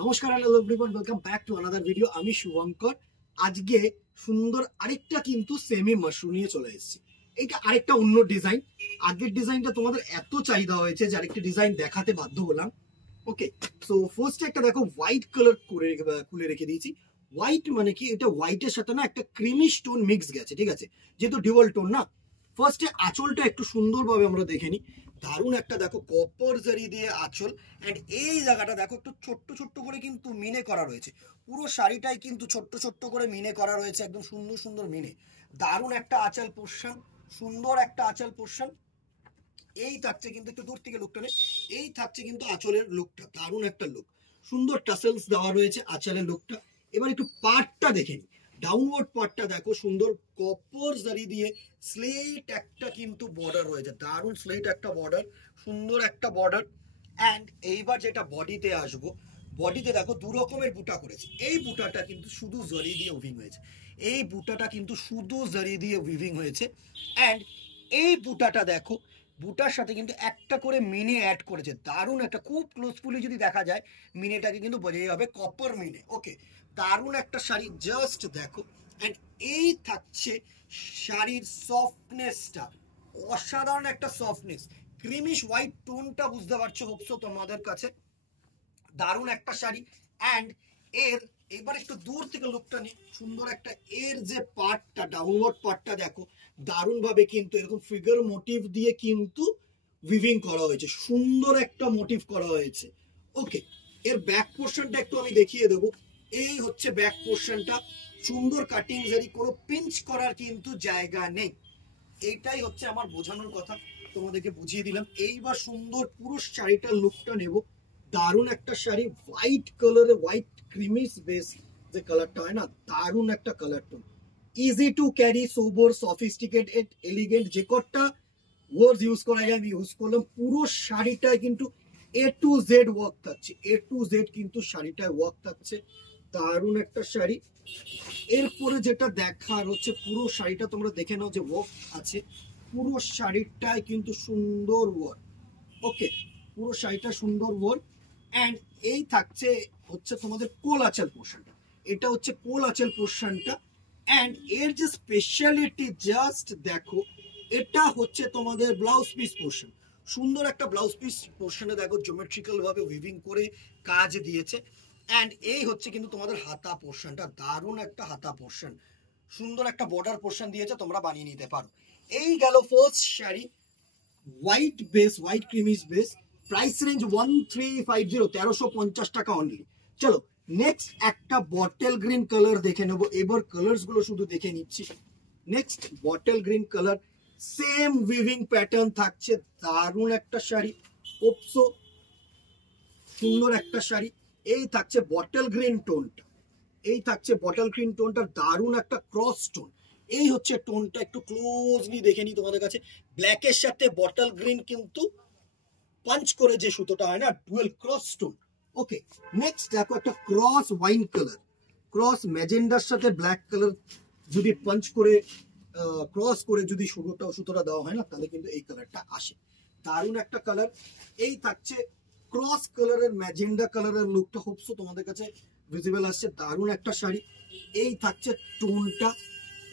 নমস্কার, hello everyone, welcome back to another video. আমি শুভঙ্কর। আজকে সুন্দর আরেকটা কিন্তু সেমি মাশরুম নিয়ে চলে এসেছি। এটা আরেকটা অন্য ডিজাইন। আগের ডিজাইনটা তোমাদের এত চাহিদা হয়েছে যে আরেকটা ডিজাইন দেখাতে বাধ্য হলাম। ওকে, সো ফার্স্টে একটা দেখো হোয়াইট কালার করে খুলে রেখে দিয়েছি। হোয়াইট মানে কি, এটা হোয়াইটের সাথে না একটা ক্রিমি স্টোন মিক্স গেছে, ঠিক আছে, যেহেতু ডুয়াল টোন না। ফার্স্টে আঁচলটা একটু সুন্দরভাবে আমরা দেখে নিই। দারুণ একটা দেখো কপার জারি দিয়ে আঁচল, এন্ড এই জায়গাটা দেখো একটু ছোট্ট ছোট্ট করে কিন্তু মিনে করা রয়েছে। পুরো শাড়িটাই কিন্তু ছোট্ট ছোট্ট করে মিনে করা রয়েছে, একদম সুন্দর সুন্দর মিনে। দারুণ একটা আঁচল পোর্শন, সুন্দর একটা আঁচল পোর্শন। এই থাকছে কিন্তু, একটু দূর থেকে লুকটা নেই, এই থাকছে কিন্তু আঁচলের লুকটা, দারুণ একটা লুক। সুন্দর টাসেলস দেওয়া রয়েছে আঁচলের লুকটা। এবার একটু পার্টটা দেখে নিই। ডাউনওয়ার্ড পার্টটা দেখো, সুন্দর কপার জারি দিয়ে স্লেট একটা কিন্তু বর্ডার রয়েছে, দারুণ স্লেট একটা বর্ডার, সুন্দর একটা বর্ডার। অ্যান্ড এইবার যেটা বডিতে আসবো, বডিতে দেখো দু রকমের বুটা করেছে। এই বুটাটা কিন্তু শুধু জারি দিয়ে উইভিং হয়েছে, এই বুটাটা কিন্তু শুধু জারি দিয়ে উইভিং হয়েছে। অ্যান্ড এই বুটাটা দেখো, বুটার সাথে কিন্তু একটা করে মিনে অ্যাড করেছে, দারুণ একটা, খুব ক্লোজফুলি যদি দেখা যায় মিনেটাকে কিন্তু বোঝাই হবে কপার মিনে। ওকে, দারুণ একটা শাড়ি, জাস্ট দেখো। অ্যান্ড এই থাকছে শাড়ির সফটনেসটা, অসাধারণ একটা সফটনেস, ক্রিমিশ হোয়াইট টোনটা বুঝতে পারছো হোপসো তোমাদের কাছে। দারুণ একটা শাড়ি। অ্যান্ড এর এবার একটু দূর থেকে লুকটা নিই, সুন্দর একটা, এর যে পার্টটা ডাউনওয়ার্ড পার্টটা দেখো, দারুণ ভাবে কিন্তু এরকম ফিগার মোটিভ দিয়ে কিন্তু উইভিং করা হয়েছে, সুন্দর একটা মোটিভ করা হয়েছে। ওকে, এর ব্যাক পোর্শনটা একটু আমি দেখিয়ে দেবো। এই হচ্ছে ব্যাক পোর্শনটা, সুন্দর কাটিং জারি, কোনো পিঞ্চ করার কিন্তু জায়গা নেই। এইটাই হচ্ছে আমার বোঝানোর কথা, তোমাদেরকে বুঝিয়ে দিলাম। এইবার সুন্দর পুরো শাড়িটার লুকটা নেব। দারুণ একটা শাড়ি, হোয়াইট কালারে, হোয়াইট ক্রিমিস বেস যে কালারটা হয় না, দারুণ একটা colour tone, easy to carry, sober, sophisticated, elegant, যে কটা ওয়ার্ডস ইউজ করা যায় আমি ইউজ করলাম। পুরো শাড়িটায় কিন্তু এ টু জেড ওয়ার্ক থাকছে, এ টু জেড কিন্তু শাড়িটায় ওয়ার্ক থাকছে, দারুণ একটা শাড়ি। এরপরে যেটা দেখার হচ্ছে, পুরো শাড়িটা তোমরা দেখে নাও যে ওয়ার্ক আছে, পুরো শাড়িটায় কিন্তু সুন্দর ওয়ার্ক। ওকে, পুরো শাড়িটা সুন্দর ওয়ার্ক। অ্যান্ড এই থাকছে হচ্ছে তোমাদের কোল আঁচল পোর্শনটা, এটা হচ্ছে কোল আঁচল পোর্শনটা। অ্যান্ড এর যে স্পেশালিটি জাস্ট দেখো, এটা হচ্ছে তোমাদের ব্লাউজ পিস পোর্শন। সুন্দর একটা ব্লাউজ পিস পোর্শনে দেখো জিওমেট্রিক্যাল ভাবে উইভিং করে কাজ দিয়েছে। অ্যান্ড এই হচ্ছে কিন্তু তোমাদের হাতা পোর্শনটা, দারুণ একটা হাতা পোর্শন, সুন্দর একটা বর্ডার পোর্শন দিয়েছে, তোমরা বানিয়ে নিতে পারো। এই গেল first sari, white base, white creamish base. Price range 1350, 1350 টাকা অনলি। চলো নেক্সট একটা বটল গ্রিন কালার দেখে নেবো। এবার কালার্স গুলো শুধু দেখে নিচ্ছি। Next bottle green colour, same weaving pattern থাকছে, দারুণ একটা শাড়ি, ওপসো সুন্দর একটা শাড়ি। এই থাকছে বটল গ্রিন টোনটা, এই থাকছে বটল গ্রিন টোনটা, দারুণ একটা ক্রস টোন। এই হচ্ছে টোনটা, একটু ক্লোজলি দেখে নি তোমাদের কাছে। ব্ল্যাকের সাথে বটল গ্রিন কিন্তু পাঞ্চ করে যে সুতোটা হয় না, ডুয়েল ক্রস টোন। ওকে, নেক্সট দেখো একটা ক্রস ওয়াইন কালার, ক্রস ম্যাজেন্ডার সাথে ব্ল্যাক কালার যদি পাঞ্চ করে ক্রস করে যদি সুতোটা দেওয়া হয় না, তাহলে কিন্তু এই কালারটা আসে, দারুণ একটা কালার। এই থাকছে ক্রস কালারের ম্যাজেন্ডা কালারের লুকটা, হোপসো তোমাদের কাছে ভিজিবল আসছে, দারুণ একটা শাড়ি। এই থাকছে টোনটা,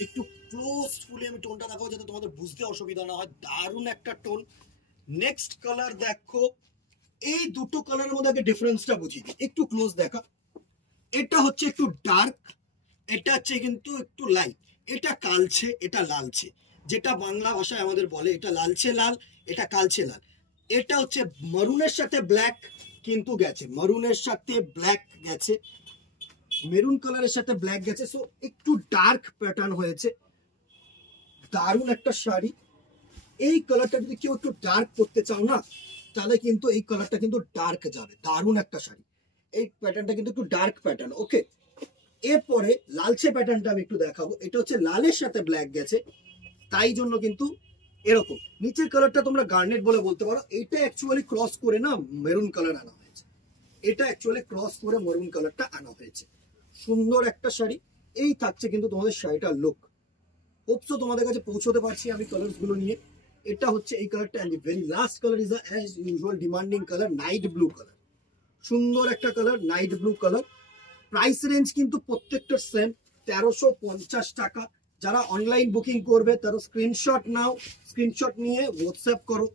একটু ক্লোজ ফুলে আমি টোনটা দেখাবো যাতে তোমাদের বুঝতে অসুবিধা না হয়, দারুণ একটা টোন। নেক্সট কালার দেখো, এই দুটো কালারের মধ্যে আগে ডিফারেন্সটা বুঝি, একটু ক্লোজ দেখা। এটা হচ্ছে একটু ডার্ক, এটা হচ্ছে কিন্তু একটু লাইট, এটা কালছে, এটা লালছে, যেটা বাংলা ভাষায় আমাদের বলে এটা লালচে লাল, এটা কালচে লাল। এটা হচ্ছে মারুনের সাথে ব্ল্যাক কিন্তু গেছে, মারুনের সাথে ব্ল্যাক গেছে, মেরুন কালারের সাথে ব্ল্যাক গেছে, সো একটু ডার্ক প্যাটার্ন হয়েছে, দারুণ একটা শাড়ি। এই কালারটা যদি কেউ একটু ডার্ক করতে চাও না, তাহলে কিন্তু এই কালারটা কিন্তু ডার্ক যাবে, দারুণ একটা শাড়ি। এই প্যাটার্নটা কিন্তু একটু ডার্ক প্যাটার্ন। ওকে, এরপরে লালচে প্যাটার্নটা আমি একটু দেখাবো। এটা হচ্ছে লালের সাথে ব্ল্যাক গেছে, তাই জন্য কিন্তু এরকম। নিচের কালারটা তোমরা গার্নেট বলে বলতে পারো, এটা অ্যাকচুয়ালি ক্রস করে না মেরুন কালার আনা হয়েছে, এটা অ্যাকচুয়ালি ক্রস করে মেরুন কালারটা আনা হয়েছে। সুন্দর একটা শাড়ি। এই থাকছে কিন্তু তোমাদের শাড়িটার লুক, হোপসো তোমাদের কাছে পৌঁছতে পারছি আমি কালার্স গুলো নিয়ে। এটা হচ্ছে এই কালারটা, and very last colour is as usual demanding colour, night blue colour. সুন্দর একটা কালার, night blue colour. Price range কিন্তু প্রত্যেকটার সেম, 1350 টাকা। যারা অনলাইন বুকিং করবে তারা স্ক্রিনশট নাও, স্ক্রিনশট নিয়ে হোয়াটসঅ্যাপ করো।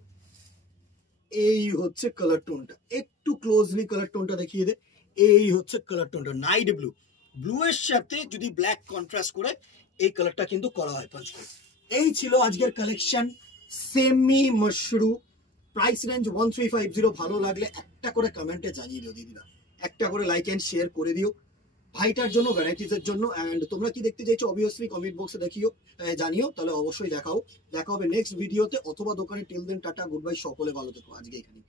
এই হচ্ছে কালার টোনটা, একটু ক্লোজলি কালার টোনটা দেখিয়ে দে। এই হচ্ছে কালার টোনটা, নাইট ব্লু, ব্লু এর সাথে যদি ব্ল্যাক কন্ট্রাস্ট করে এই কালারটা কিন্তু করা হয় পাঁচ করে। এই ছিল আজকের collection semi Mashru. Price range 1350। ভালো লাগলে একটা করে কমেন্টে জানিয়ে দিও দিদিরা, একটা করে লাইক এন্ড শেয়ার করে দিও ভাইটার জন্য, ভ্যারাইটিসের জন্য। এন্ড তোমরা কি দেখতে চাইছো অবভিয়াসলি কমেন্ট বক্সে দেখিও, জানিও, তাহলে অবশ্যই দেখা হবে নেক্সট ভিডিওতে অথবা দোকানে। Till then tata, goodbye, সকলে ভালো থেকো। আজকে এখানে।